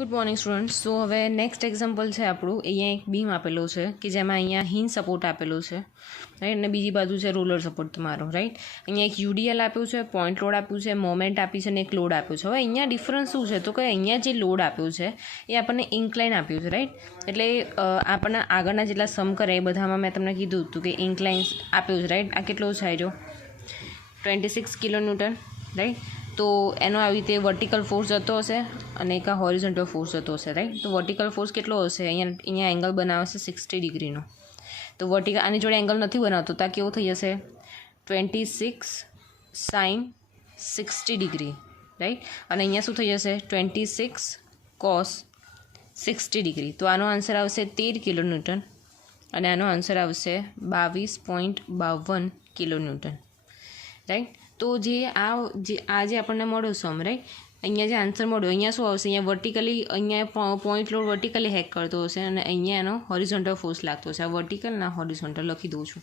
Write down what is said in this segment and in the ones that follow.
Good morning students. સો હવે next example છે આપણું. અહીંયા એક બીમ આપેલો છે કે જેમાં અહીંયા હિન સપોર્ટ આપેલો છે, રાઈટ, અને બીજી બાજુ છે રોલર સપોર્ટ તમારો, રાઈટ. અહીંયા એક યુડીએલ આપ્યું છે, પોઈન્ટ લોડ આપ્યું છે, મોમેન્ટ આપી છે અને એક લોડ આપ્યું છે. હવે અહીંયા ડિફરન્સ શું છે તો કે અહીંયા જે લોડ આપ્યું છે એ આપણને ઇન્ક્લાઇન આપ્યું છે, રાઈટ. એટલે આપણને આગળના જેટલા સમ કરે એ બધામાં મેં તમને કીધું હતું કે ઇન્ક્લાઇન આપ્યું છે, રાઈટ. આ કેટલો છે જો 26 કિલોન્યુટન, રાઈટ. તો એનો આવી રીતે વર્ટિકલ ફોર્સ જતો હશે અને એક હોરિઝોન્ટલ ફોર્સ જતો હશે, રાઈટ. તો વર્ટિકલ ફોર્સ કેટલો હશે? અહીંયા એંગલ બનાવશે 60 ડિગ્રીનો. તો વર્ટિકલ આની જોડે એંગલ નથી બનાવતો તો આ કેવો થઈ જશે 26 sin 60 ડિગ્રી, રાઈટ. અને અહીંયા શું થઈ જશે 26 cos 60 ડિગ્રી. તો આનો આન્સર આવશે 13 કિલોન્યુટન અને આનો આન્સર આવશે 22.52 કિલોન્યુટન, રાઈટ. તો જે આપણને મળ્યો સમ, રાઈટ, અહીંયા જે આન્સર મળ્યો અહીંયા શું આવશે? અહીંયા વર્ટિકલી અહીંયા પોઈન્ટ લોડ વર્ટિકલી હેક કરતો હશે અને અહીંયા એનો હોરિઝોન્ટલ ફોર્સ લાગતો હશે. આ વર્ટિકલ ના હોરિઝોન્ટલ લખી દઉં છું,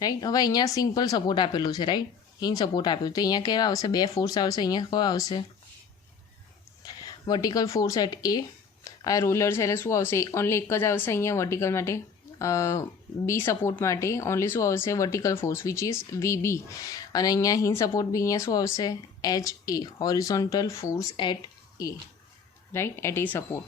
રાઈટ. હવે અહીંયા સિમ્પલ સપોર્ટ આપેલું છે, રાઈટ, હિન સપોર્ટ આપ્યું. તો અહીંયા કેવા આવશે? બે ફોર્સ આવશે. અહીંયા કયો આવશે? વર્ટિકલ ફોર્સ એટ એ. આ રોલર છે એટલે શું આવશે? ઓનલી એક જ આવશે અહીંયા વર્ટિકલ માટે. બી સપોર્ટ માટે ઓનલી શું આવશે? Vertical force which is VB. અને અહીંયા હિન સપોર્ટ બી અહીંયા શું આવશે? H A, horizontal force at A, right, at A support.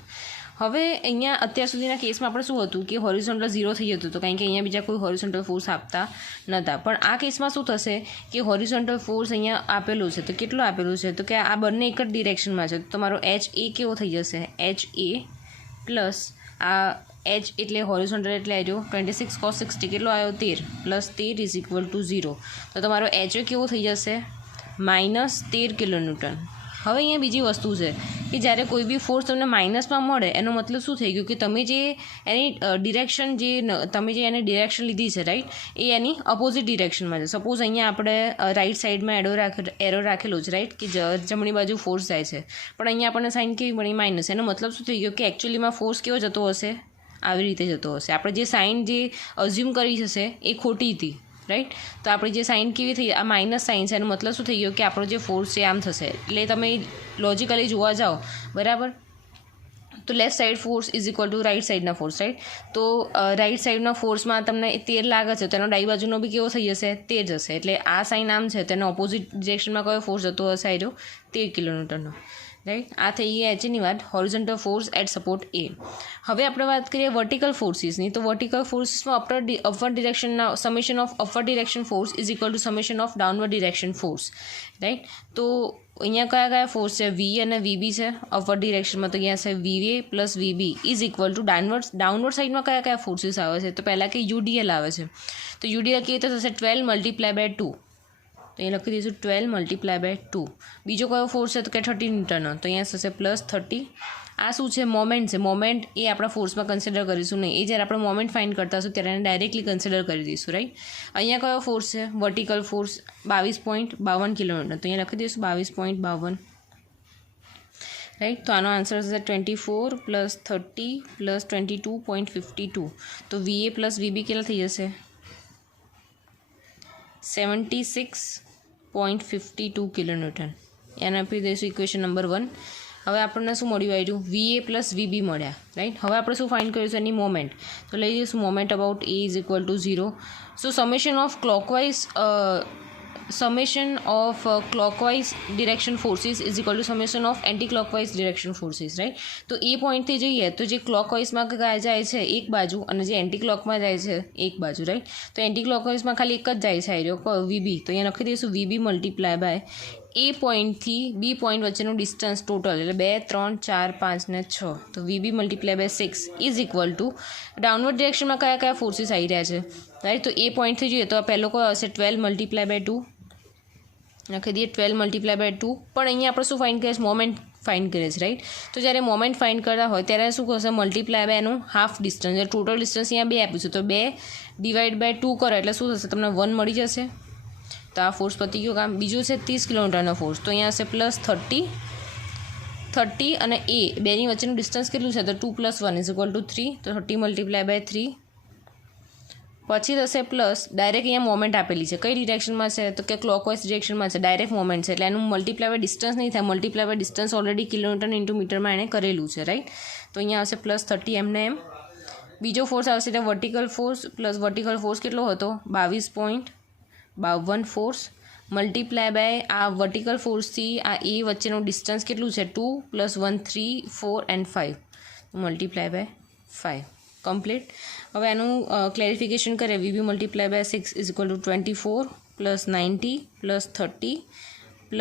હવે અહીંયા અત્યાર સુધીના કેસમાં આપણે શું હતું કે હોરિઝોન્ટલ 0 થઈ જતું હતું કારણ કે અહીંયા બીજા કોઈ હોરિઝોન્ટલ ફોર્સ આપતા નહોતા. પણ આ કેસમાં શું થશે કે હોરિઝોન્ટલ ફોર્સ અહીંયા આપેલું છે. તો કેટલું આપેલું છે? તો કે આ બંને એક જ ડિરેક્શનમાં છે. તો તમારો એચ એ કેવો થઈ જશે? એચ એ પ્લસ આ એચ એટલે હોરિઝોન્ટલ એટલે આવ્યો 26 cos 60 કેટલો આવ્યો? 13 પ્લસ 13 ઇઝ ઇક્વલ ટુ 0. તો તમારો એચ કેવો થઈ જશે? -13 કિલોન્યુટન. હવે અહીંયા બીજી વસ્તુ છે કે જ્યારે કોઈ બી ફોર્સ તમને માઇનસમાં મળે એનો મતલબ શું થઈ ગયું કે તમે જે એની ડિરેક્શન તમે જે એની ડિરેક્શન લીધી છે, રાઈટ, એ એની અપોઝિટ ડિરેક્શનમાં છે. સપોઝ અહીંયા આપણે રાઈટ સાઈડમાં એરો રાખેલો છે, રાઈટ, કે જમણી બાજુ ફોર્સ જાય છે, પણ અહીંયા આપણને સાઇન કેવી મળી? માઇનસ. એનો મતલબ શું થઈ ગયો કે એકચ્યુઅલીમાં ફોર્સ કેવો જતો હશે? આવી રીતે જતો હશે. આપણે જે સાઇન જે અઝ્યુમ કરી હશે એ ખોટી હતી, રાઈટ. તો આપણી જે સાઇન કેવી થઈ? આ માઇનસ સાઇન છે. એનો મતલબ શું થઈ ગયો કે આપણો જે ફોર્સ છે આમ થશે. એટલે તમે લોજિકલી જોવા જાઓ, બરાબર, તો left side force is equal to right સાઈડના ફોર્સ, રાઈટ. તો રાઈટ સાઈડના ફોર્સમાં તમને 13 લાગે છે તો એનો ડાબી બાજુનો બી કેવો થઈ જશે? 13 જશે. એટલે આ સાઇન આમ છે તેનો ઓપોઝિટ ડિરેક્શનમાં કયો ફોર્સ જતો હશે? આવ્યો 13 કિલોન્યુટનનો, રાઈટ. આ થઈ ગઈ એચની વાત, horizontal force at support A. હવે આપણે વાત કરીએ વર્ટિકલ ફોર્સિસની. તો વર્ટિકલ ફોર્સિસમાં અપવર્ડ ડિરેક્શનના summation of upward direction force is equal to summation of downward direction force, right. તો અહીંયા કયા ફોર્સ છે? વી અને વીબી છે અપવર્ડ ડિરેક્શનમાં. તો અહીંયા છે VA plus VB is equal to downward સાઈડમાં કયા ફોર્સિસ આવે છે? તો પહેલાં કે યુડીએલ આવે છે. તો યુડીએલ કેવી રીતે થશે? 12 મલ્ટીપ્લાય બાય 2. તો અહીંયા લખી દઈશું 12 મલ્ટીપ્લાય બાય 2. બીજો કયો ફોર્સ છે? તો કે 30 ન્યૂટનનો. તો અહીંયા થશે પ્લસ 30. આ શું છે? મોમેન્ટ છે. મોમેન્ટ એ આપણા ફોર્સમાં કન્સિડર કરીશું નહીં. એ જ્યારે આપણે મોમેન્ટ ફાઇન્ડ કરતા હશું ત્યારે એને ડાયરેક્ટલી કન્સિડર કરી દઈશું, રાઈટ. અહીંયા કયો ફોર્સ છે? Vertical force 22.52 kilonewton. તો અહીંયા લખી દઈશું 22.52, રાઈટ. તો આનો આન્સર થશે 24 પ્લસ 30 પ્લસ 22.52. તો વીએ પ્લસ વીબી કેટલા થઈ જશે? 76.52 કિલોન્યુટન. એને આપી દઈશું ઇક્વેશન નંબર 1. હવે આપણને શું મળ્યું? આવ્યું વીએ પ્લસ વીબી મળ્યા, રાઈટ. હવે આપણે શું ફાઇન્ડ કરીશું? એની મોમેન્ટ. તો લઈ જઈશું moment about A is equal two 0. So summation of clockwise direction forces is equal to summation of anti clockwise direction forces, right. તો એ પોઈન્ટથી જઈએ તો જે ક્લોકવાઇઝમાં જાય છે એક બાજુ અને જે એન્ટી ક્લોકમાં જાય છે એક બાજુ, રાઈટ. તો એન્ટી ક્લોકવાઇઝમાં ખાલી એક જ જાય છે આર્યો વીબી. તો અહીંયા લખી દઈશું વીબી મલ્ટીપ્લાય બાય એ પોઈન્ટથી બી પોઈન્ટ વચ્ચેનું ડિસ્ટન્સ ટોટલ એટલે 2, 3, 4, 5 ને 6. તો VB multiply by 6 is equal to downward ડિરેક્શનમાં કયા ફોર્સિસ આવી રહ્યા છે, રાઈટ. તો એ પોઈન્ટથી જોઈએ તો આ પહેલો કયો આવશે? 12 મલ્ટીપ્લાય બાય 2. લખી દઈએ 12 મલ્ટીપ્લાય બાય 2. પણ અહીંયા આપણે શું ફાઇન્ડ કરીએ છીએ? મોમેન્ટ ફાઇન્ડ કરીએ છીએ, રાઈટ. તો જ્યારે મોમેન્ટ ફાઇન્ડ કરતા હોય ત્યારે શું કરશે? મલ્ટીપ્લાય બાય એનું હાફ ડિસ્ટન્સ. એટલે ટોટલ ડિસ્ટન્સ અહીંયા 2 આપ્યું છે તો 2 ડિવાઈડ બાય 2 કરો એટલે શું થશે? તમને 1 મળી જશે. તો આ ફોર્સ પતી ગયો કામ. બીજું છે 30 કિલોમીટરનો ફોર્સ. તો અહીંયા હશે પ્લસ 30 અને એ બેની વચ્ચેનું ડિસ્ટન્સ કેટલું છે? તો 2 + 1 ઇઝ ઇક્વલ ટુ 3. તો 30 મલ્ટીપ્લાય બાય 3 પછી થશે પ્લસ ડાયરેક્ટ અહીંયા મોમેન્ટ આપેલી છે, કઈ ડિરેક્શનમાં છે તો કે ક્લોકવાઇઝ ડિરેક્શનમાં છે, ડાયરેક્ટ મોમેન્ટ છે એટલે એનું મલ્ટીપ્લાય બાય ડિસ્ટન્સ નહીં થાય, multiply by distance already kilometre into મીટરમાં એણે કરેલું છે, રાઈટ. તો અહીંયા આવશે +30 એમને એમ. બીજો ફોર્સ આવશે એટલે vertical force plus vertical force કેટલો હતો 22.52 ફોર્સ મલ્ટીપ્લાય બાય આ વર્ટિકલ ફોર્સથી આ એ વચ્ચેનું ડિસ્ટન્સ કેટલું છે 2 + 1 3 4 and 5 મલ્ટીપ્લાય બાય 5 કમ્પ્લીટ. હવે આનું ક્લેરિફિકેશન કરીએ. VB multiply by 6 = 24 + 90 + 30 +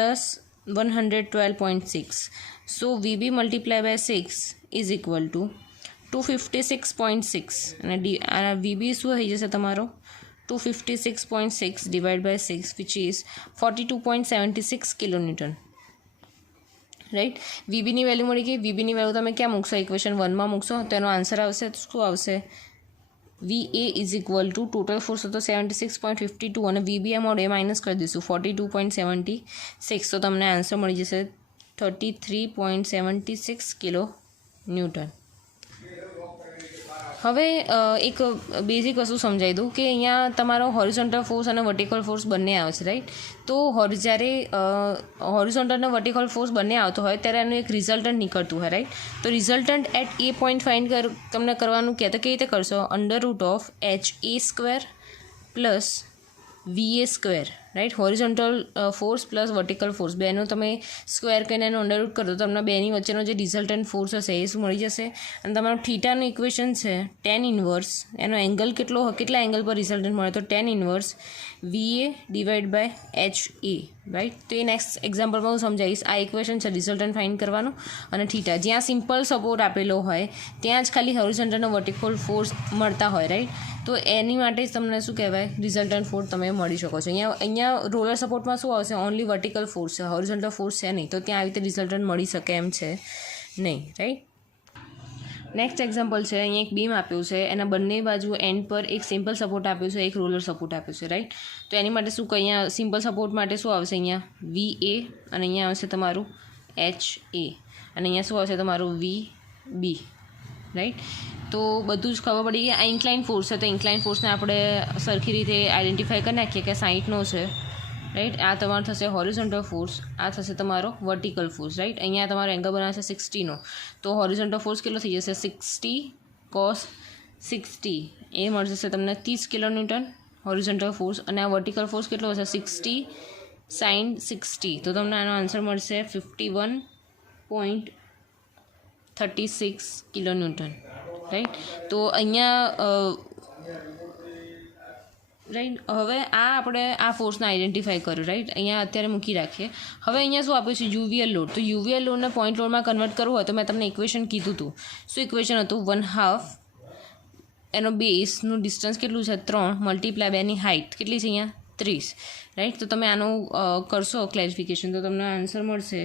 112.6. So VB multiply by 6 = 256.6 અને વીબી શું થઈ જશે તમારો 256.6 / 6 which is 42.76 કિલોન્યુટન, રાઈટ. વીબીની વેલ્યુ મળી ગઈ. વીબીની વેલ્યુ તમે ક્યાં મૂકશો? ઇક્વેશન 1માં મૂકશો તો એનો આન્સર આવશે શું આવશે VA = ટોટલ ફોર્સ હતો 76.52 અને વીબી એમ ઓડ એ માઇનસ કરી દઈશું 42.76 તો તમને આન્સર મળી જશે 33.76 કિલો ન્યૂટન. હવે એક બેઝિક વસ્તુ સમજાવી દઉં કે અહીંયા તમારો હોરિઝોન્ટલ ફોર્સ અને વર્ટિકલ ફોર્સ બંને આવે છે, રાઈટ. તો જ્યારે હોરિઝોન્ટલ અને વર્ટિકલ ફોર્સ બંને આવતો હોય ત્યારે એનું એક રિઝલ્ટન્ટ નીકળતું હોય, રાઈટ. તો resultant at A point find તમને કરવાનું કહે તો કેવી રીતે કરશો? √HA² + VA², right. Horizontal force plus vertical force બેનો તમે સ્ક્વેર કરીને એનું અંડરરૂટ કરો તો તમને બેની વચ્ચેનો જે રિઝલ્ટન્ટ ફોર્સ હશે એ શું મળી જશે. અને તમારું થીટાનું ઇક્વેશન છે tan ઇન્વર્સ, એનો એંગલ કેટલા એંગલ પર રિઝલ્ટન્ટ મળે તો tan inverse VA / HA, right. તો એ નેક્સ્ટ એક્ઝામ્પલમાં હું સમજાવીશ. આ ઇક્વેશન છે રિઝલ્ટન્ટ ફાઇન્ડ કરવાનું. અને થીટા જ્યાં સિમ્પલ સપોર્ટ આપેલો હોય ત્યાં જ ખાલી હોરિઝોન્ટલ અને વર્ટિકલ ફોર્સ મળતા હોય, રાઈટ. તો એની માટે જ તમને શું કહેવાય રિઝલ્ટન્ટ ફોર્સ તમે મળી શકો છો. અહીંયા રોલર સપોર્ટમાં શું આવશે? ઓનલી વર્ટિકલ ફોર્સ છે, હોરિઝોન્ટલ ફોર્સ છે નહીં, તો ત્યાં આવી રીતે રિઝલ્ટન્ટ મળી શકે એમ છે નહીં, રાઈટ. નેક્સ્ટ એક્ઝામ્પલ છે. અહીંયા એક બીમ આપ્યું છે, એના બંને બાજુ એન્ડ પર એક સિમ્પલ સપોર્ટ આપ્યું છે, એક રોલર સપોર્ટ આપ્યું છે, રાઈટ. તો એની માટે શું અહીંયા સિમ્પલ સપોર્ટ માટે શું આવશે? અહીંયા VA અને અહીંયા આવશે તમારું HA અને અહીંયા શું આવશે તમારું VB, રાઈટ. તો બધું જ ખબર પડી કે આ ઇન્ક્લાઇન ફોર્સ છે તો ઇન્ક્લાઇન ફોર્સને આપણે સરખી રીતે આઈડેન્ટિફાઈ કરી નાખીએ કે 60નો છે, રાઈટ. આ તમારો થશે હોરિઝોન્ટલ ફોર્સ, આ થશે તમારો વર્ટિકલ ફોર્સ, રાઈટ. અહીંયા તમારો એંગલ બનાવશે 60નો તો હોરિઝોન્ટલ ફોર્સ કેટલો થઈ જશે 60 cos 60 એ મળી જશે તમને 30 કિલોન્યુટન હોરિઝોન્ટલ ફોર્સ. અને આ વર્ટિકલ ફોર્સ કેટલો હશે 60 sin 60 તો તમને આનો આન્સર મળશે 51.36 કિલોન્યુટન, રાઈટ. તો અહીંયા રાઈટ. હવે આપણે આ ફોર્સને આઈડેન્ટિફાઈ કર્યું, રાઈટ. અહીંયા અત્યારે મૂકી રાખીએ. હવે અહીંયા શું આપ્યું છે યુવીએલ લોડ. તો યુવીએલ લોડને પોઈન્ટ લોડમાં કન્વર્ટ કરવું હોય તો મેં તમને ઇક્વેશન કીધું હતું. શું ઇક્વેશન હતું? 1/2 એનો બેઝનું ડિસ્ટન્સ કેટલું છે 3 મલ્ટીપ્લાય બેની હાઇટ કેટલી છે અહીંયા 30, રાઈટ. તો તમે આનું કરશો ક્લેરિફિકેશન તો તમને આન્સર મળશે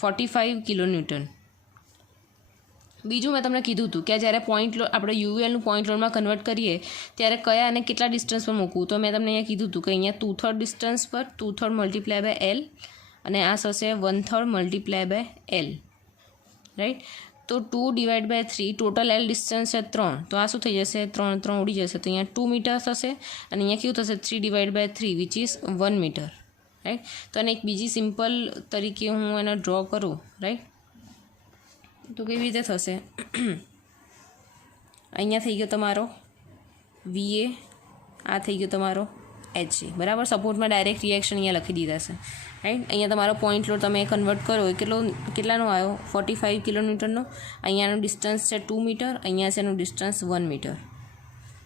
45 કિલોન્યુટન. બીજું મેં તમને કીધું હતું કે જ્યારે પોઈન્ટ લોડ આપણે યુવીએલનું પોઈન્ટ લોડમાં કન્વર્ટ કરીએ ત્યારે કયા અને કેટલા ડિસ્ટન્સ પર મૂકવું. તો મેં તમને અહીંયા કીધું હતું કે અહીંયા 2/3 ડિસ્ટન્સ પર 2/3 મલ્ટીપ્લાય બાય L અને આ થશે 1/3 મલ્ટીપ્લાય બાય L, રાઈટ. તો 2 / 3 ટોટલ L ડિસ્ટન્સ છે 3 તો આ શું થઈ જશે 3 ઉડી જશે તો અહીંયા 2 મીટર થશે અને અહીંયા કેવું થશે 3 / 3 વિચ ઇઝ 1 મીટર, રાઈટ. તો અને એક બીજી સિમ્પલ તરીકે હું એને ડ્રો કરું, રાઈટ. તો કેવી રીતે થશે? અહીંયા થઈ ગયો તમારો VA, આ થઈ ગયો તમારો HA, બરાબર. સપોર્ટમાં ડાયરેક્ટ રિએક્શન અહીંયા લખી દીધા છે, રાઈટ. અહીંયા તમારો પોઈન્ટ લોડ તમે કન્વર્ટ કરો એ કેટલાનો આવ્યો 45 કિલોન્યુટનનો. અહીંયાનું ડિસ્ટન્સ છે 2 મીટર, અહીંયા છે એનું ડિસ્ટન્સ 1 મીટર,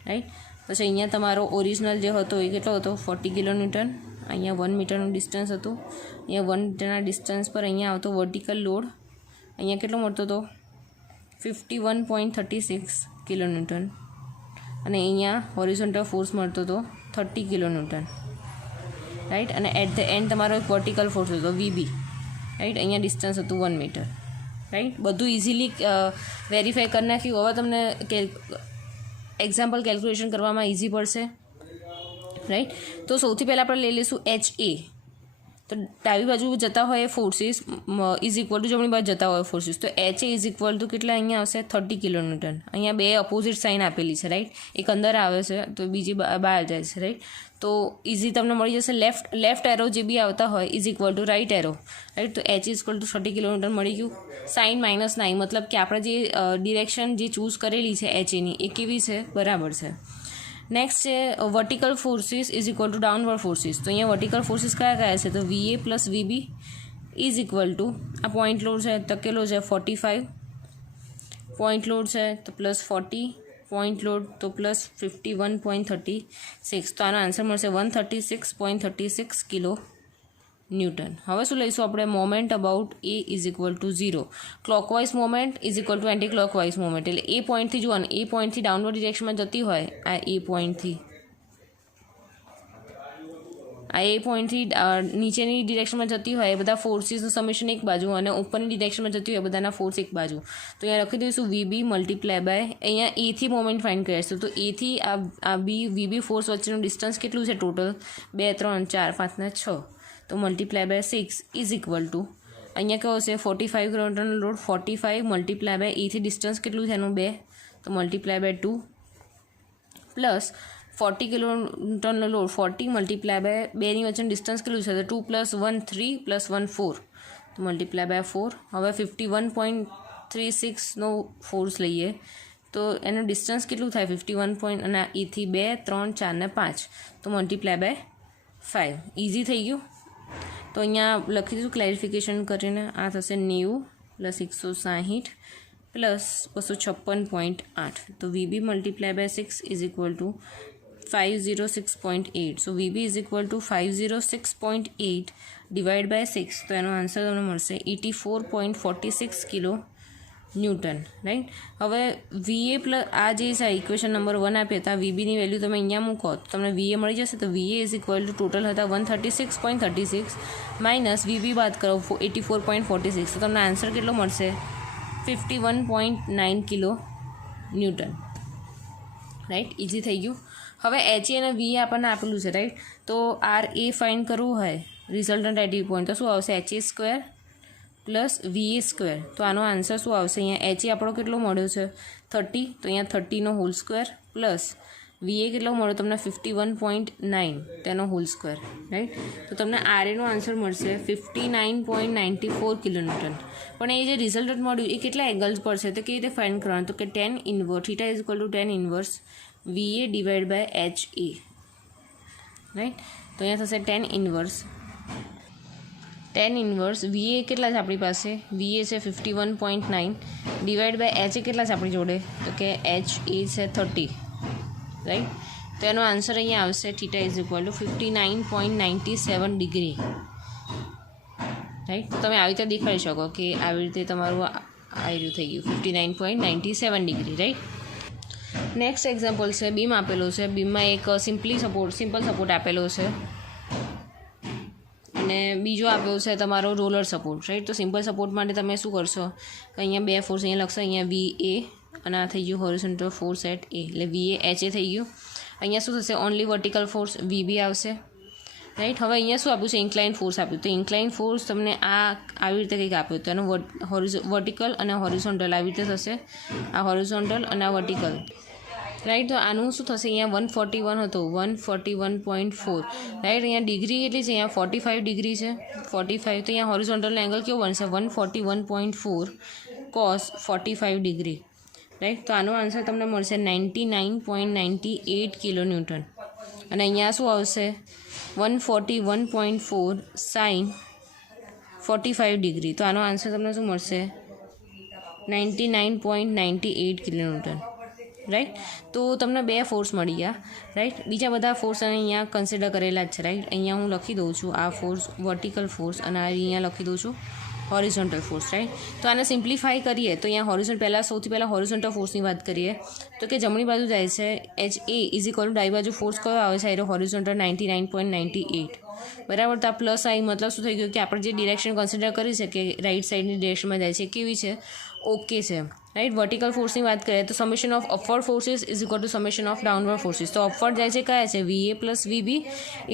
રાઈટ. પછી અહીંયા તમારો ઓરિજિનલ જે હતો એ કેટલો હતો 40 કિલોન્યુટન. અહીંયા 1 મીટરનું ડિસ્ટન્સ હતું. અહીંયા 1 મીટરના ડિસ્ટન્સ પર અહીંયા આવતો વર્ટિકલ લોડ અહીંયા કેટલો મળતો હતો 51.36 કિલોન્યુટન અને અહીંયા હોરિઝોન્ટલ ફોર્સ મળતો હતો 30 કિલોન્યુટન, રાઈટ. અને એટ ધ એન્ડ તમારો એક વર્ટિકલ ફોર્સ હતો VB, રાઈટ. અહીંયા ડિસ્ટન્સ હતું 1 મીટર, રાઈટ. બધું ઇઝીલી વેરીફાઈ કરી નાખ્યું. હવે તમને એક્ઝામ્પલ કેલ્ક્યુલેશન કરવામાં ઇઝી પડશે, રાઈટ. તો સૌથી પહેલાં આપણે લઈ લઈશું HA. તો ડાબી બાજુ જતા હોય ફોર્સીસ ઇઝ ઇક્વલ ટુ જમણી બાજુ જતા હોય ફોર્સીસ, તો H A is equal two કેટલા અહીંયા આવશે 30 કિલોન્યુટન. અહીંયા બે અપોઝિટ સાઇન આપેલી છે, રાઈટ. એક અંદર આવે છે તો બીજી બહાર જાય છે, રાઈટ. તો ઇઝી તમને મળી જશે. લેફ્ટ એરો જે બી આવતા હોય is equal to right arrow, right. તો H is equal to 30 kilometre મળી ગયું. સાઇન -9 મતલબ કે આપણે જે ડિરેક્શન જે ચૂઝ કરેલી છે એચ એની એ કેવી છે, બરાબર છે. નેક્સ્ટ છે vertical forces is equal to downward forces. તો અહીંયા વર્ટિકલ ફોર્સીસ કયા કયા છે, તો VA plus VB is equal two આ પોઈન્ટ લોડ છે તો કેટલો છે 45, પોઈન્ટ લોડ છે તો પ્લસ 40, પોઈન્ટ લોડ તો પ્લસ 51.36. તો આનો આન્સર મળશે 136.36 કિલો ન્યૂટન. હવે શું લઈશું આપણે, moment about A is equal two 0. Clockwise moment is equal two anti clockwise moment. એટલે એ પોઈન્ટથી જુઓ, એ પોઈન્ટથી ડાઉનવર્ડ ડિરેક્શનમાં જતી હોય આ એ પોઈન્ટથી નીચેની ડિરેક્શનમાં જતી હોય એ બધા ફોર્સીસનું સમેશન એક બાજુ અને ઉપરની ડિરેક્શનમાં જતી હોય બધાના ફોર્સ એક બાજુ. તો અહીંયા લખી દઈશું VB મલ્ટીપ્લાય બાય અહીંયા એથી મોમેન્ટ ફાઇન્ડ કરીશું. તો એથી આ VB ફોર્સ વચ્ચેનું ડિસ્ટન્સ કેટલું છે ટોટલ 2 3 4 5 ને 6. તો multiply by 6 is equal to અહીંયા કેવો છે 45 કિલોમીટરનો લોડ, 45 મલ્ટીપ્લાય બાય એથી ડિસ્ટન્સ કેટલું છે એનું 2, તો મલ્ટીપ્લાય બાય 2 પ્લસ 40 કિલોમીટરનો લોડ, 40 મલ્ટીપ્લાય બાય 2ની વચ્ચેનું ડિસ્ટન્સ કેટલું છે, તો 2 + 1 3 + 1 4, તો મલ્ટીપ્લાય બાય 4. હવે 51.36નો ફોર્સ લઈએ તો એનું ડિસ્ટન્સ કેટલું થાય 51 અને એથી 2 3 4 ને 5, તો મલ્ટીપ્લાય બાય 5. ઇઝી થઈ ગયું. તો અહીંયા લખી દઈશું ક્લેરિફિકેશન કરીને, આ થશે 90 + 160 + 256.8. તો VB multiply by 6 is equal to 506.8. So VB is equal to 506.8 divide by 6. તો એનો આન્સર તમને મળશે 84.46 કિલો ન્યૂટન, રાઈટ. હવે VA પ્લસ આ જે છે ઇક્વેશન નંબર 1 આપીએ તો VBની વેલ્યુ તમે અહીંયા મૂકો તો તમને VA મળી જશે. તો VA is equal two total હતા 136.36 માઇનસ VB બાદ કરો 84.46. તો તમને આન્સર કેટલો મળશે 51.9 કિલો ન્યૂટન, રાઈટ. ઇઝી થઈ ગયું. હવે HA અને VA આપણને આપેલું છે, રાઈટ. તો RA ફાઇન્ડ કરવું હોય રિઝલ્ટન્ટ એટી પોઈન્ટ તો શું આવશે HA² પ્લસ VA². તો આનો આન્સર શું આવશે, અહીંયા HA આપણો કેટલો મળ્યો છે 30, તો અહીંયા 30નો હોલ સ્ક્વેર પ્લસ VA કેટલો મળ્યો તમને 51.9 તેનો હોલ સ્ક્વેર, રાઈટ. તો તમને RAનો આન્સર મળશે 59.94 કિલોન્યુટન. પણ એ જે રિઝલ્ટ મળ્યું એ કેટલા એંગલ્સ પર છે તો કેવી રીતે ફાઇન્ડ કરવાનું, તો કે tan inverse theta is equal to tan inverse VA divide by HA, right. તો અહીંયા થશે tan ઇન્વર્સ VA કેટલા છે આપણી પાસે, VA છે 51.9 ડિવાઈડ બાય HA કેટલા છે આપણી જોડે, તો કે HA છે 30, રાઈટ. તો એનો આન્સર અહીંયા આવશે theta is equal two 59.97 degree, right. તો તમે આવી રીતે દેખાડી શકો કે આવી રીતે તમારું આવી થઈ ગયું 59.97 ડિગ્રી, રાઈટ. નેક્સ્ટ એક્ઝામ્પલ છે બીમ આપેલો છે. બીમમાં એક સિમ્પલ સપોર્ટ આપેલો છે અને બીજો આપ્યો છે તમારો રોલર સપોર્ટ, રાઈટ. તો સિમ્પલ સપોર્ટ માટે તમે શું કરશો, અહીંયા બે ફોર્સ અહીંયા લખશો, અહીંયા VA અને આ થઈ ગયું હોરિઝોન્ટલ ફોર્સ એટ A, એટલે VA HA થઈ ગયું. અહીંયા શું થશે ઓનલી વર્ટિકલ ફોર્સ VB આવશે, રાઈટ. હવે અહીંયા શું આપ્યું છે ઇન્ક્લાઇન ફોર્સ આપ્યું. તો ઇન્ક્લાઇન ફોર્સ તમને આવી રીતે કંઈક આપ્યું, તો એનું વર્ટિકલ અને હોરિઝોન્ટલ આવી રીતે થશે, આ હોરિઝોન્ટલ અને આ વર્ટિકલ, રાઈટ. તો આનું શું થશે, અહીંયા 141 હતો 141.4, રાઈટ. અહીંયા ડિગ્રી એટલી છે, અહીંયા 45 ડિગ્રી છે 45. તો અહીંયા હોરિઝોન્ટલનો એંગલ કેવો બનશે 141.4 cos 45 ડિગ્રી, રાઈટ. તો આનો આન્સર તમને મળશે 99.98 કિલો ન્યૂટન. અને અહીંયા શું આવશે 141.4 sin 45 ડિગ્રી. તો આનો આન્સર તમને શું મળશે 99.98 કિલો ન્યૂટન, રાઈટ. તો તમને બે ફોર્સ મળી ગયા, રાઈટ. બીજા બધા ફોર્સ અહીંયા કન્સિડર કરેલા જ છે, રાઈટ. અહીંયા હું લખી દઉં છું આ ફોર્સ વર્ટિકલ ફોર્સ અને અહીંયા લખી દઉં છું હોરિઝોન્ટલ ફોર્સ, રાઈટ. તો આને સિમ્પ્લિફાઈ કરીએ તો અહીંયા સૌથી પહેલાં હોરિઝોન્ટલ ફોર્સની વાત કરીએ તો કે જમણી બાજુ જાય છે HA ઇઝ ઇક્વલ ટુ ડાબી બાજુ ફોર્સ કયો આવે છે, એ હોરિઝોન્ટલ 99.98, બરાબર. તો આ પ્લસ આઈ મતલબ શું થઈ ગયું કે આપણે જે ડિરેક્શન કન્સિડર કરી છે કે રાઈટ સાઈડની ડિરેક્શનમાં જાય છે કેવી છે ઓકે છે, રાઈટ. વર્ટિકલ ફોર્સની વાત કરીએ તો summation of upward forces is equal to summation of downward forces. તો અપવર્ડ જાય છે કયા છે, VA plus VB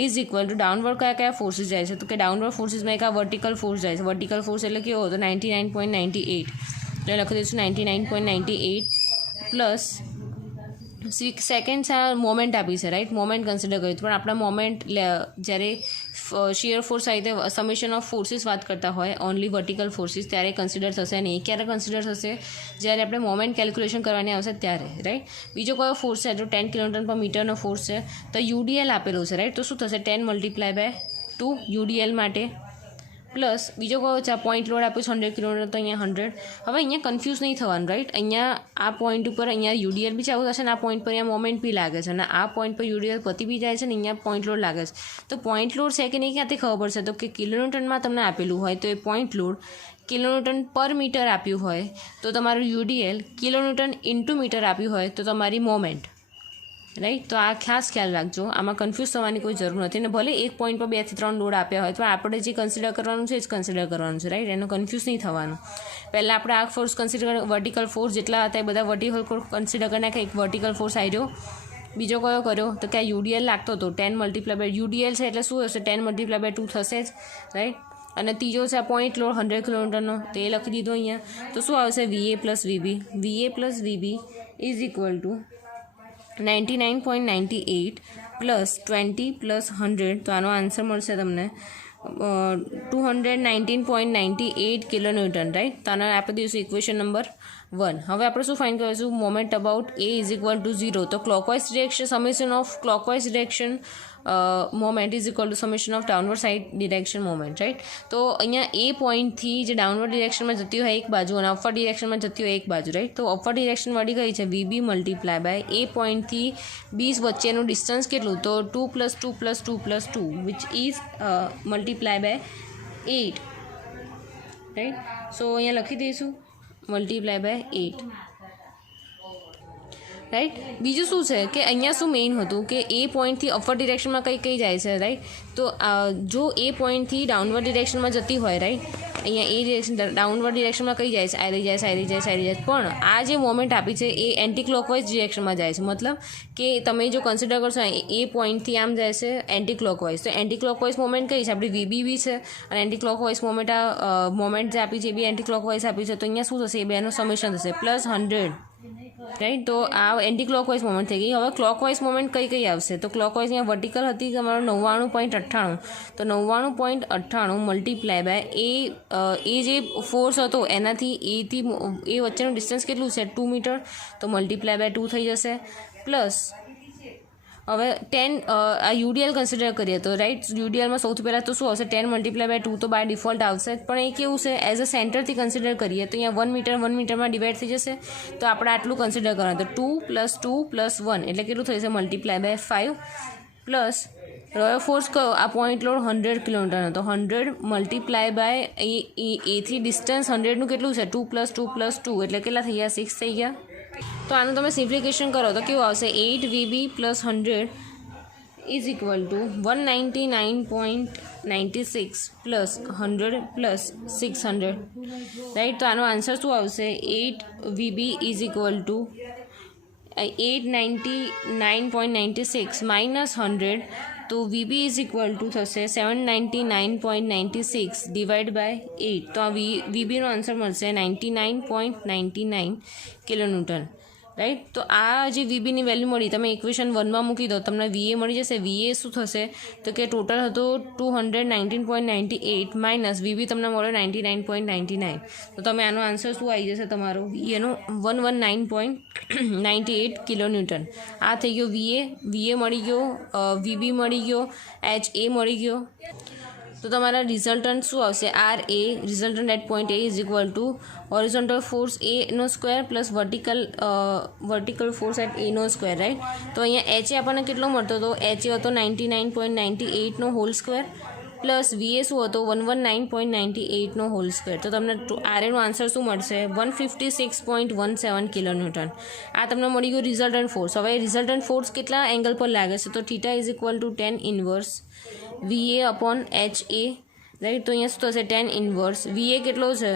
is equal to downward કયા ફોર્સિસ જાય છે, તો કે ડાઉનવર્ડ ફોર્સિસમાં એક આ વર્ટિકલ ફોર્સ જાય છે. વર્ટિકલ ફોર્સ એટલે કેવો હતો, 99.98. એટલે લખી દઈશું 99.98 પ્લસ સેકન્ડ આ મોમેન્ટ આપી છે, રાઈટ. મોમેન્ટ કન્સિડર કર્યું પણ આપણા મોમેન્ટ જ્યારે શિયર ફોર્સ આ રીતે સમેશન ઓફ ફોર્સિસ વાત કરતા હોય ઓનલી વર્ટિકલ ફોર્સિસ ત્યારે કન્સિડર થશે નહીં. ક્યારે કન્સિડર થશે, જ્યારે આપણે મોમેન્ટ કેલ્ક્યુલેશન કરવાની આવશે ત્યારે, રાઈટ. બીજો કયો ફોર્સ છે, જો 10 kN/મીટરનો ફોર્સ છે તો UDL આપેલું છે, રાઈટ. તો શું થશે, 10 × 2 UDL માટે પ્લસ બીજો કયો છે, આ પોઈન્ટ લોડ આપ્યું છે 100 kN, તો અહીંયા 100. હવે અહીંયા કન્ફ્યુઝ નહીં થવાનું, રાઈટ. અહીંયા આ પોઈન્ટ ઉપર અહીંયા UDL બી ચાલુ થશે ને આ પોઈન્ટ પર અહીંયા મોમેન્ટ બી લાગે છે અને આ પોઈન્ટ પર UDL પતી બી જાય છે ને અહીંયા પોઈન્ટ લોડ લાગે છે. તો પોઈન્ટ લોડ છે કે નહીં ક્યાંથી ખબર પડશે, તો કે કિલોન્યુટનમાં તમને આપેલું હોય તો એ પોઈન્ટ લોડ કિલોન્યુટન પર મીટર આપ્યું હોય તો તમારું UDL કિલોન્યુટન ઇન્ટુ મીટર આપ્યું હોય તો તમારી મોમેન્ટ, રાઈટ. તો આ ખાસ ખ્યાલ રાખજો, આમાં કન્ફ્યુઝ થવાની કોઈ જરૂર નથી. અને ભલે એક પોઈન્ટ પર 2 થી 3 લોડ આપ્યા હોય તો આપણે જે કન્સિડર કરવાનું છે એ જ કન્સિડર કરવાનું છે, રાઈટ. એનો કન્ફ્યુઝ નહીં થવાનું. પહેલાં આપણે આ ફોર્સ કન્સિડર વર્ટિકલ ફોર્સ જેટલા હતા એ બધા વર્ટિકલ ફોર્સ કન્સિડર કરી નાખ્યા. એક વર્ટિકલ ફોર્સ આવ્યો, બીજો કયો કર્યો તો કે આ UDL લાગતો હતો 10 × UDL છે એટલે શું હશે, 10 × 2 થશે જ, રાઈટ. અને ત્રીજો છે આ પોઈન્ટ લોડ 100 kN તો એ લખી દીધો અહીંયા. તો શું આવશે, VA plus VB. VA plus VB is equal two 99.98 plus 20 plus 100. તો આનો આન્સર મળશે તમને 219.98 kN, રાઈટ. તો આને આપી દઈશું ઇક્વેશન નંબર 1. હવે આપણે શું ફાઇન્ડ કરીશું, moment about A is equal two 0. તો clockwise direction summation of clockwise direction moment is equal to summation of downward side direction moment, right. તો અહીંયા એ પોઈન્ટથી જે ડાઉનવર્ડ ડિરેક્શનમાં જતી હોય એક બાજુ અને અપવર્ડ ડિરેક્શનમાં જતી હોય એક બાજુ, રાઈટ. તો અપવર્ડ ડિરેક્શનવાળી કઈ છે, VB મલ્ટીપ્લાય બાય એ પોઈન્ટથી B વચ્ચેનું ડિસ્ટન્સ કેટલું, તો 2 + 2 + 2 + 2 which is multiply by 8, right. So અહીંયા લખી દઈશું મલ્ટીપ્લાય બાય 8, રાઈટ. બીજું શું છે કે અહીંયા શું મેઇન હતું કે એ પોઈન્ટથી અપવર્ડ ડિરેક્શનમાં કઈ જાય છે, રાઈટ. તો જો એ પોઈન્ટથી ડાઉનવર્ડ ડિરેક્શનમાં જતી હોય, રાઈટ, અહીંયા એ ડિરેક્શન ડાઉનવર્ડ ડિરેક્શનમાં કઈ જાય છે, આયરી જાય છે. પણ આ જે મોમેન્ટ આપી છે એ એન્ટી ક્લોકવાઇઝ ડિરેક્શનમાં જાય છે. મતલબ કે તમે જો કન્સિડર કરશો એ પોઈન્ટથી આમ જાય છે એન્ટી ક્લોકવાઇઝ. તો એન્ટી ક્લોકવાઇઝ મોમેન્ટ કઈ છે, આપણી VB બી છે અને એન્ટી ક્લોકવાઇઝ મોમેન્ટ જે આપી છે એ બી એન્ટી ક્લોકવાઇઝ આપી છે. તો અહીંયા શું થશે, એ બેનો સમેશન થશે પ્લસ 100, રાઈટ. તો આ એન્ટી ક્લોકવાઇઝ મોમેન્ટ થઈ ગઈ. હવે ક્લોકવાઇઝ મોમેન્ટ કઈ આવશે, તો ક્લોકવાઇઝ અહીંયા વર્ટિકલ હતી તમારો 99.98. તો 99.98 મલ્ટીપ્લાય બાય એ જે ફોર્સ હતો એનાથી એ વચ્ચેનું ડિસ્ટન્સ કેટલું છે, 2 મીટર. તો મલ્ટીપ્લાય બાય 2 થઈ જશે પ્લસ હવે 10 આ UDL કન્સિડર કરીએ તો, રાઈટ. UDLમાં સૌથી પહેલાં તો શું આવશે, 10 × 2 તો બાય ડિફોલ્ટ આવશે. પણ એ કેવું છે, એઝ અ સેન્ટરથી કન્સિડર કરીએ તો અહીંયા 1 મીટરમાં ડિવાઈડ થઈ જશે. તો આપણે આટલું કન્સિડર કરવાનું, તો 2 + 2 + 1 એટલે કેટલું થઈ જશે, મલ્ટીપ્લાય બાય 5 પ્લસ રોયલ ફોર્સ કયો, આ પોઈન્ટ લોડ 100 kN હતો. 100 મલ્ટીપ્લાય બાય એથી ડિસ્ટન્સ 100નું કેટલું છે, 2 + 2 + 2 એટલે કેટલા થઈ ગયા, 6 થઈ ગયા. તો આનું તમે સિમ્પ્લિફિકેશન કરો તો કેવું આવશે, 8 VB + 100 is equal two 199.96 plus 100 plus 600, right. તો આનો આન્સર શું આવશે, 8 VB is equal two 899.96 minus 100. તો VB ઇઝ ઇક્વલ ટુ થશે 799.96 ડિવાઈડ બાય 8. તો આ VBનો આન્સર મળશે 99.99 kN, રાઈટ. તો આ જે VBની વેલ્યુ મળી તમે ઇક્વેશન 1માં મૂકી દો તમને VA મળી જશે. VA શું થશે તો કે ટોટલ હતો 219.98 માઇનસ VB તમને મળ્યો 99.99. તો તમે આનો આન્સર શું આવી જશે તમારો, VAનો 119.98 kN. આ થઈ ગયો VA મળી ગયો, VB મળી ગયો, HA મળી ગયો. તો તમારા રિઝલ્ટન્ટ શું આવશે, RA resultant at point A is equal to horizontal force A² plus vertical force at A², right. તો અહીંયા HA આપણને કેટલો મળતો હતો, HA હતો 99.98 હોલ સ્ક્વેર પ્લસ VA શું હતો 119.98 હોલ સ્ક્વેર. તો તમને RAનો આન્સર શું મળશે, 156.17 kN. આ તમને મળી ગયું રિઝલ્ટન્ટ ફોર્સ. હવે રિઝલ્ટન્ટ ફોર્સ કેટલા એંગલ પર લાગે છે, તો θ is equal to 10 inverse VA upon HA, right. તો અહીંયા શું થશે, 10 ઇન્વર્સ VA કેટલો છે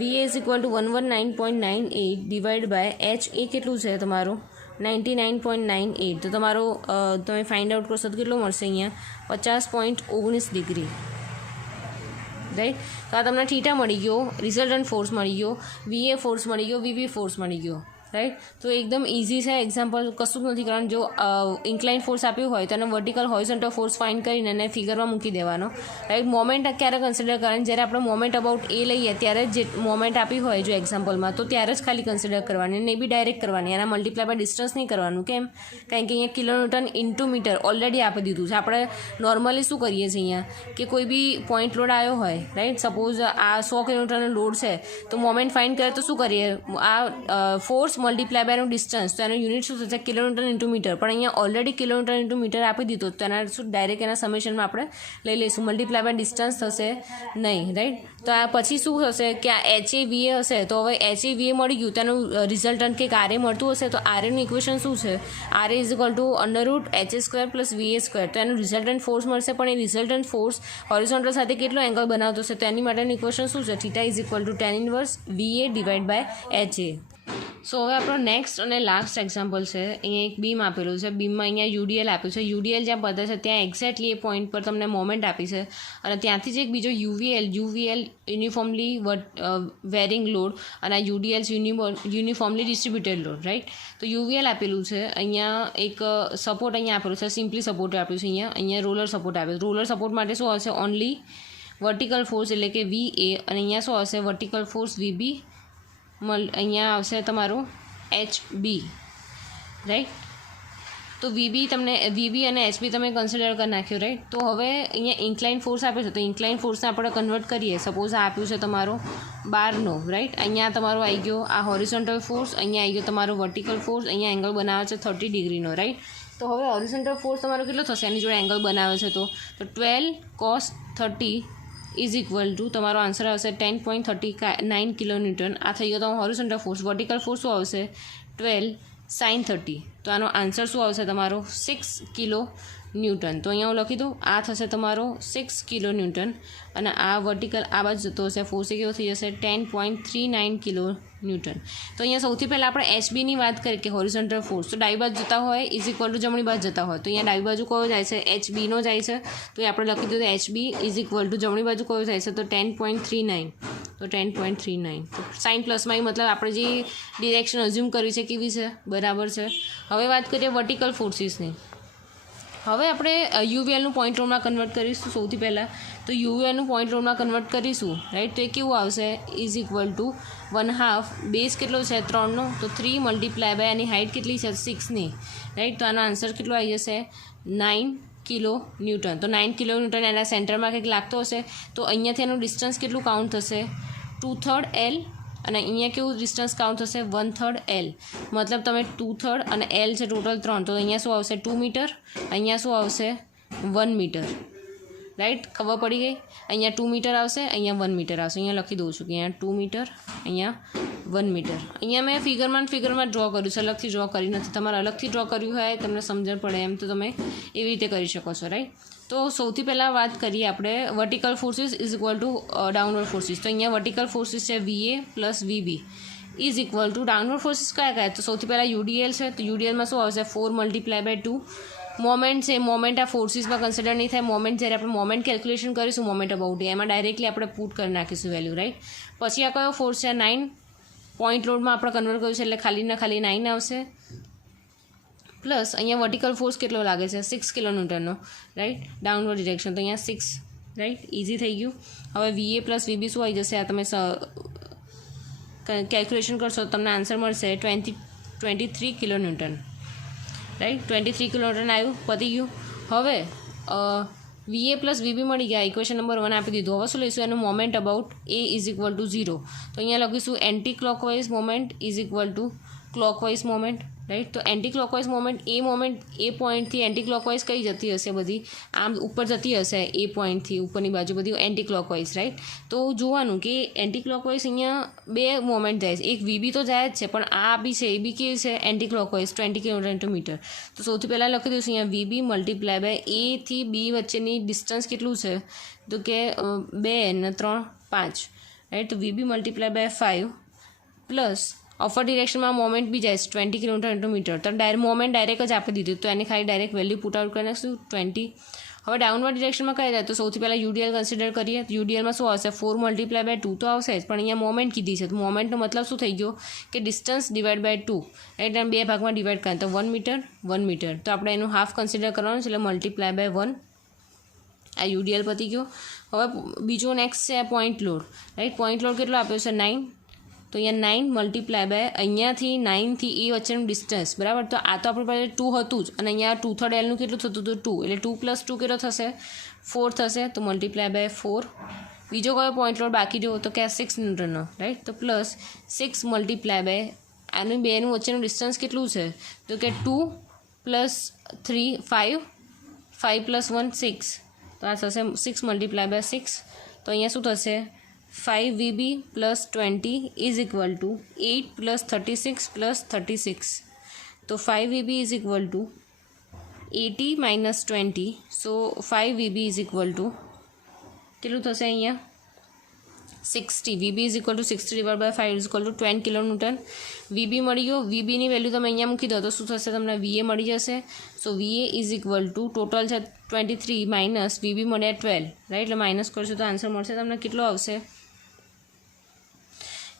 VA is equal to 119.98 divide by H A કેટલું છે તમારું 99.98. તો તમારો તમે ફાઇન્ડ આઉટ કરશો તો કેટલો મળશે અહીંયા 50.19 ડિગ્રી, રાઈટ. તો આ તમને થીટા મળી ગયો, રિઝલ્ટન્ટ ફોર્સ મળી ગયો, VA ફોર્સ મળી ગયો, VB ફોર્સ મળી ગયો, રાઈટ. તો એકદમ ઇઝી છે એક્ઝામ્પલ, કશું જ નથી કરવાનું. જો ઇન્ક્લાઇન ફોર્સ આપ્યું હોય તો એને વર્ટિકલ હોરિઝોન્ટલ ફોર્સ ફાઇન્ડ કરીને એને ફિગરમાં મૂકી દેવાનો, રાઈટ. મોમેન્ટ ક્યારે કન્સિડર કરવાની, જ્યારે આપણે મોમેન્ટ અબાઉટ એ લઈએ ત્યારે જે મોમેન્ટ આપી હોય જો એક્ઝામ્પલમાં, તો ત્યારે જ ખાલી કન્સિડર કરવાની, અને એ બી ડાયરેક્ટ કરવાની, એના મલ્ટીપ્લાય બાય ડિસ્ટન્સ નહીં કરવાનું. કેમ? કારણ કે અહીંયા કિલોન્યુટન ઇન્ટુ મીટર ઓલરેડી આપી દીધું છે. આપણે નોર્મલી શું કરીએ છીએ અહીંયા કે કોઈ બી પોઈન્ટ લોડ આવ્યો હોય, રાઈટ. સપોઝ આ 100 કિલોમીટરનો લોડ છે તો મોમેન્ટ ફાઇન્ડ કરે તો શું કરીએ, આ ફોર્સ મલ્ટીપ્લાય બાયનું ડિસ્ટન્સ, તો એનું યુનિટ શું થશે કિલોમીટર ઇન્ટુ મીટર. પણ અહીંયા ઓલરેડી કિલોમીટર ઇન્ટુ મીટર આપી દીધું, તો એના શું ડાયરેક્ટ એના સમેશનમાં આપણે લઈ લઈશું, મલ્ટીપ્લાય બાય ડિસ્ટન્સ થશે નહીં, રાઈટ. તો આ પછી શું થશે કે આ HA VA હશે, તો હવે HA VA મળી ગયું, તેનું રિઝલ્ટન્ટ કે RA મળતું હશે, તો RAનું ઇક્વેશન શું છે, RA is equal two √HA² plus VA². તો એનું રિઝલ્ટન્ટ ફોર્સ મળશે, પણ એ રિઝલ્ટન્ટ ફોર્સ હોરિઝોન્ટલ સાથે કેટલો એંગલ બનાવતો હશે, તો એની માટેનું ઇક્વેશન શું છે, theta is equal to tan inverse VA divide by HA. So હવે આપણો નેક્સ્ટ અને લાસ્ટ એક્ઝામ્પલ છે. અહીંયા એક બીમ આપેલું છે, બીમમાં અહીંયા UDL આપ્યું છે. UDL જ્યાં પતે છે ત્યાં એક્ઝેક્ટલી એ પોઈન્ટ પર તમને મોમેન્ટ આપી છે, અને ત્યાંથી જ એક બીજો UVL યુનિફોર્મલી વેરિંગ લોડ, અને આ UDL uniformly distributed load, right. તો UVL આપેલું છે, અહીંયા એક સપોર્ટ અહીંયા આપેલું છે, સિમ્પલી સપોર્ટ આપ્યું છે, અહીંયા રોલર સપોર્ટ આપ્યું. રોલર સપોર્ટ માટે શું આવશે, ઓનલી વર્ટિકલ ફોર્સ એટલે કે VA, અને અહીંયા શું આવશે વર્ટિકલ ફોર્સ VB, અહીંયા આવશે તમારું HB, રાઈટ. તો VB અને HB તમે કન્સિડર કરી નાખ્યું, રાઈટ. તો હવે અહીંયા ઇન્ક્લાઇન ફોર્સ આપ્યો છે, તો ઇન્ક્લાઇન ફોર્સને આપણે કન્વર્ટ કરીએ. સપોઝ આ આપ્યું છે તમારો 12નો, રાઈટ. અહીંયા તમારો આવી ગયો આ હોરિઝોન્ટલ ફોર્સ, અહીંયા આવી ગયો તમારો વર્ટિકલ ફોર્સ, અહીંયા એંગલ બનાવે છે 30 ડિગ્રીનો, રાઈટ. તો હવે હોરિઝોન્ટલ ફોર્સ તમારો કેટલો થશે એની જોડે એંગલ બનાવે છે, તો 12 cos 30 ઇઝ ઇક્વલ ટુ તમારો આન્સર આવશે 10.39 કિલોન્યુટન. આ થઈ ગયો તમારો હોરિઝોન્ટલ ફોર્સ. વર્ટિકલ ફોર્સ શું આવશે 12 sin 30. તો આનો આન્સર શું આવશે તમારો 6 કિલો ન્યૂટન. તો અહીંયા હું લખી દઉં, આ થશે તમારો 6 કિલો ન્યૂટન, અને આ વર્ટિકલ આ બાજુ જતો હશે, ફોર્સ એ કેવો થઈ જશે 10.39 કિલો ન્યૂટન. તો અહીંયા સૌથી પહેલાં આપણે HBની વાત કરીએ કે હોરિઝોન્ટલ ફોર્સ, તો ડાબી બાજુ જતા હોય ઇઝ ઇક્વલ ટુ જમણી બાજુ જતા હોય, તો અહીંયા ડાબી બાજુ કયો જાય છે HBનો જાય છે, તો એ આપણે લખી દીધું HB ઇઝ ઇક્વલ ટુ જમણી બાજુ કયો જાય છે તો 10.39, તો 10.39. તો સાઇન પ્લસમાં મતલબ આપણે જે ડિરેક્શન અઝ્યુમ કરી છે કેવી છે, બરાબર છે. હવે વાત કરીએ વર્ટિકલ ફોર્સીસની. હવે આપણે UVLનું પોઈન્ટ રોડમાં કન્વર્ટ કરીશું સૌથી પહેલાં. તો UVLનું પોઈન્ટ રોડમાં કન્વર્ટ કરીશું, રાઈટ. તો એ કેવું આવશે ઇઝ ઇક્વલ ટુ 1/2 બેઝ કેટલો છે 3નો, તો 3 મલ્ટીપ્લાય બાય એની હાઇટ કેટલી છે 6ની, રાઈટ. તો આનો આન્સર કેટલો આવી જશે 9 કિલો ન્યૂટન. તો 9 કિલો ન્યૂટન એના સેન્ટરમાં કંઈક લાગતો હશે, તો અહીંયાથી એનું ડિસ્ટન્સ કેટલું કાઉન્ટ થશે 2/3 L, અને અહીંયા કેવું ડિસ્ટન્સ કાઉન્ટ થશે 1/3 L. મતલબ તમે 2/3 અને L છે ટોટલ 3, તો અહીંયા શું આવશે 2 મીટર, અહીંયા શું આવશે 1 મીટર, રાઈટ. ખબર પડી ગઈ. અહીંયા 2 મીટર આવશે, અહીંયા 1 મીટર આવશે. અહીંયા લખી દઉં છું કે અહીંયા 2 મીટર, અહીંયા 1 મીટર. અહીંયા મેં ફિગરમાં ડ્રો કર્યું છે, અલગથી ડ્રો કરી નથી. તમારે અલગથી ડ્રો કર્યું હોય તમને સમજણ પડે એમ તો તમે એવી રીતે કરી શકો છો, રાઈટ. તો સૌથી પહેલાં વાત કરીએ આપણે vertical forces is equal to downward forces. તો અહીંયા વર્ટિકલ ફોર્સિસ છે VA plus VB is equal to downward forces કયા, તો સૌથી પહેલાં UDL છે. તો UDLમાં શું આવશે 4 મલ્ટીપ્લાય બાય 2. મોમેન્ટ છે, મોમેન્ટ આ ફોર્સિસમાં કન્સિડર નહીં થાય. મોમેન્ટ જ્યારે આપણે મોમેન્ટ કેલ્ક્યુલેશન કરીશું મોમેન્ટ અબાઉટ એમાં ડાયરેક્ટલી આપણે પુટ કરી નાખીશું વેલ્યુ, રાઈટ. પછી આ કયો ફોર્સ છે 9, પોઈન્ટ લોડમાં આપણે કન્વર્ટ કર્યું છે એટલે ખાલીને ખાલી 9 આવશે, પ્લસ અહીંયા વર્ટિકલ ફોર્સ કેટલો લાગે છે 6 કિલો ન્યૂટનનો, રાઈટ. ડાઉનવર્ડ ડિરેક્શન, તો અહીંયા 6, રાઈટ. ઇઝી થઈ ગયું. હવે VA પ્લસ VB શું આવી જશે, આ તમે કેલ્ક્યુલેશન કરશો તમને આન્સર મળશે 23 kilo newton, right. 23 kilo newton આવ્યું, પતી ગયું. હવે VA પ્લસ VB મળી ગયા, ઇક્વેશન નંબર 1 આપી દીધું. હવે શું લઈશું એનું moment about A is equal two 0. તો અહીંયા લખીશું anti clockwise moment is equal two clockwise moment, right. તો એન્ટી ક્લોકવાઇઝ મોમેન્ટ એ પોઈન્ટથી એન્ટી ક્લોકવાઇઝ કઈ જતી હશે, બધી આમ ઉપર જતી હશે એ પોઈન્ટથી ઉપરની બાજુ બધી એન્ટી ક્લોકવાઇઝ, રાઈટ. તો જોવાનું કે એન્ટી ક્લોકવાઇઝ અહીંયા 2 મોમેન્ટ જાય છે, એક VB તો જાય જ છે, પણ આ બી છે એ બી કેવી છે એન્ટી ક્લોકવાઇઝ 20 કિલોમીટર. તો સૌથી પહેલાં લખી દઈશું અહીંયા VB મલ્ટીપ્લાય બાય A થી B વચ્ચેની ડિસ્ટન્સ કેટલું છે, તો કે 2 અને 3 5, રાઈટ. તો VB multiply by 5 plus upper ડિરેક્શનમાં મોમેન્ટ બી જાય છે 20 કિલોમીટર ઇન્ટુ મીટર. તો મોમેન્ટ ડાયરેક્ટ જ આપી દીધું, તો એને ખાલી ડાયરેક્ટ વેલ્યુ પુટ આઉટ કરી નાખીશું 20. હવે ડાઉનવર્ડ ડિરેક્શનમાં કઈ જાય તો સૌથી પહેલાં યુડીએલ કન્સિડર કરીએ. તો યુડીએલમાં શું આવશે 4 મલ્ટીપ્લાય બાય 2 તો આવશે જ, પણ અહીંયા મોમેન્ટ કીધી છે. તો મોમેન્ટનો મતલબ શું થઈ ગયો કે ડિસ્ટન્સ ડિવાઈડ બાય 2, એટલે બે ભાગમાં ડિવાઈડ કરે તો 1 મીટર 1 મીટર. તો આપણે એનું હાફ કન્સિડર કરવાનું છે, એટલે મલ્ટીપ્લાય બાય 1. આ યુડીએલ પતી ગયો. હવે બીજો નેક્સ્ટ છે point load, right. Point load કેટલો આપ્યો છે 9, તો અહીંયા 9 મલ્ટીપ્લાય બાય અહીંયાથી 9 થી એ વચ્ચેનું ડિસ્ટન્સ, બરાબર. તો આ તો આપણી પાસે 2 હતું જ, અને અહીંયા 2/3 એલનું કેટલું થતું હતું 2, એટલે 2 + 2 કેટલો થશે 4 થશે. તો મલ્ટીપ્લાય બાય 4. બીજો કયો પોઈન્ટ લોડ બાકી રહ્યો તો કે 6 ન્યૂટનનો, રાઈટ. તો પ્લસ 6 મલ્ટીપ્લાય બાય આનું બેનું વચ્ચેનું ડિસ્ટન્સ કેટલું છે તો કે 2 + 3 5, 5 + 1 6, તો આ થશે 6 મલ્ટીપ્લાય બાય 6. તો અહીંયા શું થશે 5 VB + 20 ઇઝ ઇક્વલ ટુ 8 + 36 + 36. તો 5 VB is equal two 80 - 20. So 5 VB is equal two કેટલું થશે અહીંયા 60. VB is equal two 60 / 5 is equal two 20 kilonewton. VB મળી ગયો. VBની વેલ્યુ તમે અહીંયા મૂકી દો તો શું થશે તમને VA મળી જશે. સો VA is equal two total છે 23 માઇનસ VB મળ્યા 12, રાઈટ. એટલે માઇનસ કરશો તો આન્સર મળશે તમને કેટલો આવશે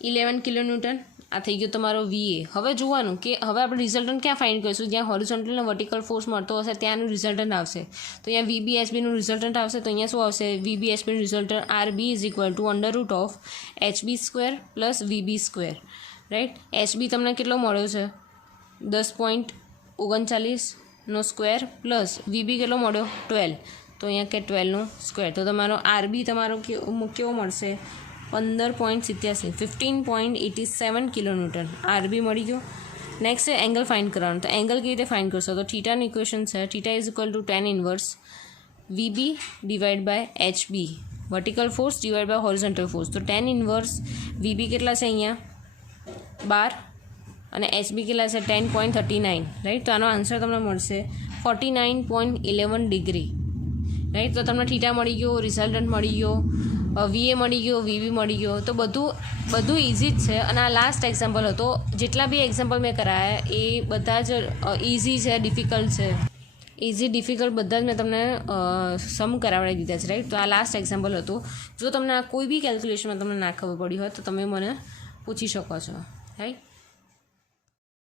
11 કિલોન્યુટન. આ થઈ ગયો તમારો VA. હવે જોવાનું કે હવે આપણે રિઝલ્ટન્ટ ક્યાં ફાઇન્ડ કરીશું, જ્યાં હોરિઝોન્ટલ અને વર્ટિકલ ફોર્સ મળતો હશે ત્યાંનું રિઝલ્ટન્ટ આવશે. તો અહીંયા VB HBનું રિઝલ્ટન્ટ આવશે. તો અહીંયા શું આવશે VB HBનું resultant RB is equal to √ HB² + VB², right. HB તમને કેટલો મળ્યો છે 10.39નો સ્ક્વેર પ્લસ VB કેટલો મળ્યો 12, તો અહીંયા કે 12નો સ્ક્વેર. તો તમારો RB તમારો કેવો મળશે 15.87, 15.87 કિલોન્યુટન RB મળી ગયો. નેક્સ્ટ છે એંગલ ફાઇન્ડ કરવાનું. તો એંગલ કેવી રીતે ફાઇન્ડ કરશો તો થીટાનું ઇક્વેશન છે theta is equal to tan inverse VB divide by HB, vertical force divide by horizontal force. તો tan ઇન્વર્સ VB કેટલા છે અહીંયા 12 અને HB કેટલા છે 10.39, રાઈટ. તો આનો આન્સર તમને મળશે 49.11 ડિગ્રી, રાઈટ. તો તમને થીટા મળી ગયો, રિઝલ્ટન્ટ મળી ગયો, VA મળી ગયો, VB મળી ગયો. તો બધું ઇઝી જ છે. અને આ લાસ્ટ એક્ઝામ્પલ હતો. જેટલા બી એક્ઝામ્પલ મેં કરાયા એ બધા જ ઇઝી છે, ડિફિકલ્ટ છે. ઇઝી ડિફિકલ્ટ બધા જ મેં તમને સમ કરાવડાવી દીધા છે, રાઈટ. તો આ લાસ્ટ એક્ઝામ્પલ હતો. જો તમને આ કોઈ બી કેલ્ક્યુલેશનમાં તમને ના ખબર પડી હોય તો તમે મને પૂછી શકો છો, રાઈટ.